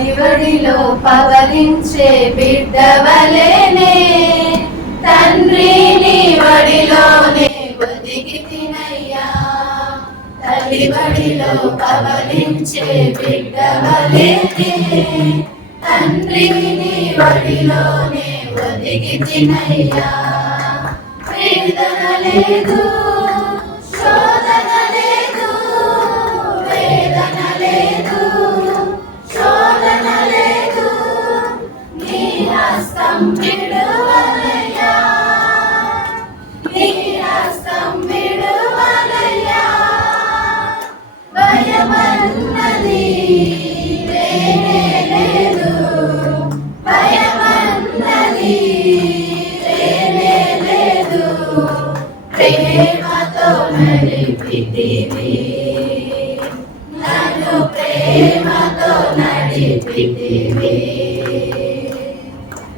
తల్లివడిలో పవలించే బిడ్డవలేనే. తండ్రి నీ వడిలోనే ఒదిగి తినయ్యా తల్లివడిలో పవలించే బిడ్డవలేనే. తండ్రి నీ వడిలోనే ఒదిగి తినయ్యా వేదన లేదు శోధన లేదు నడిపితివి నన్ను ప్రేమతో నడిపితివి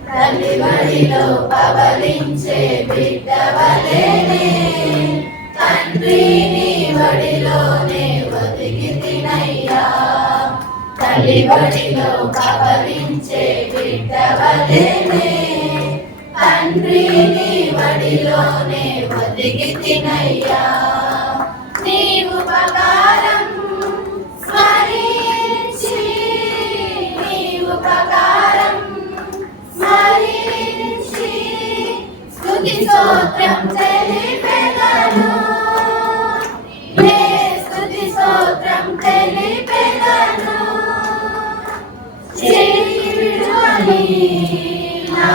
తల్లి బడిలో పవలించే బిడ్డవలేనే తండ్రి నీ బడిలోనే ఒదిగి తినయ్యా తల్లి బడిలో పవలించే బిడ్డవలేనే తండ్రి నీ బడిలోనే ఒదిగి తినయ్యా స్తోత్రం తెలిపెదను. నే స్తుతి స్తోత్రం తెలిపెదను. చేయి విడువని నా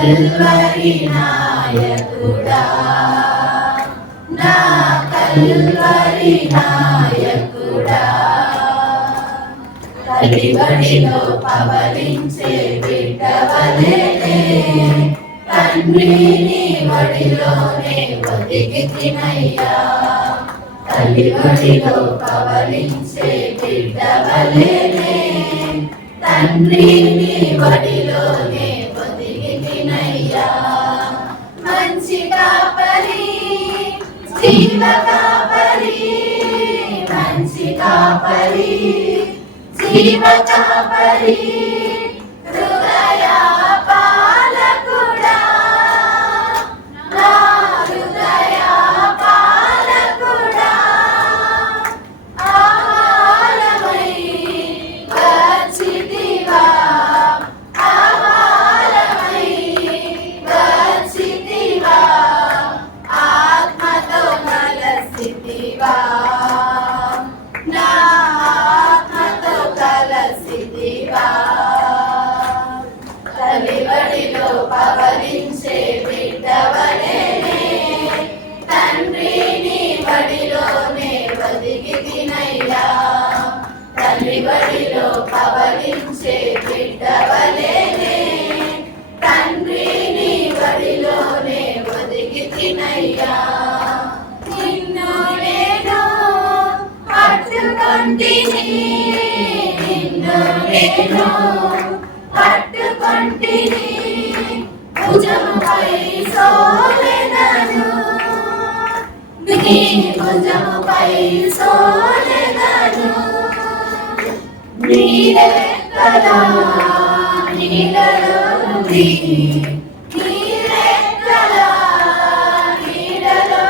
కల్వరి నాయకుడా. నా కల్వరి నాయకుడా తల్లిబడిలో పవలించే వడిలోనే ఒదిగి తినయ్యా పవలించే వడిలోనే Sita Pari, Sita Pari, పవలించే బిడ్డవలేనే. తండ్రి నీ ఒదిగి తినయ్యా. నిన్ను నేను పట్టుకొంటిని నిన్ను నేను పట్టుకొంటిని భుజముపై సోలెదను నీ భుజముపై సోలెదను నీడలో నుండి నీరెక్కల నీడలో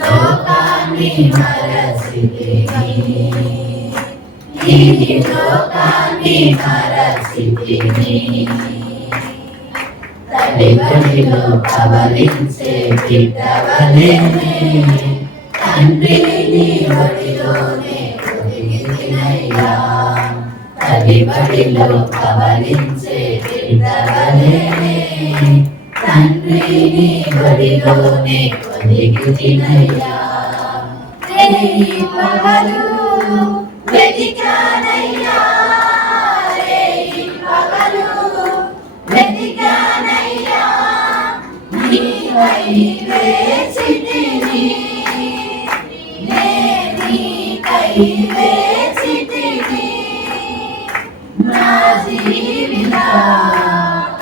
లోకాన్ని మరచితిని ఈ లోకాన్ని మరచితిని తల్లి పవలించే తండ్రి నీ బడిలోనే ఒదిగి కబలించే తల్లి తండ్రి నీ బడిలోనే ఒదిగి పగలు వెతికానయ్యా. పగలు వెతికానయ్యా. నీవై వేచితిని జీవిత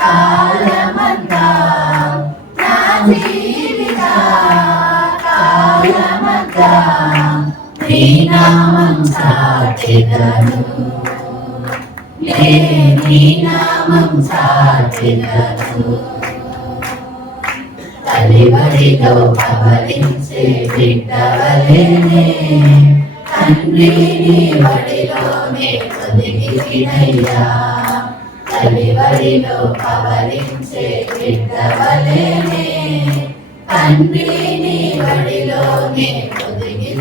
కాలమంతా నా జీవిత బిడ్డ నీ నామం చాటెదను నే నీ నామం చాటెదను తల్లివడిలో పవలించే బిడ్డవలేనే. తండ్రి నీ వడిలోనే దొరికినయ్యా కలివరిలో పవలించే బిడ్డవలేనే. తండ్రి నీ బడిలోనే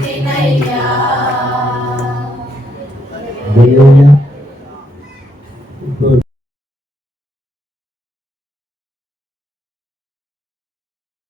తినయ్యా.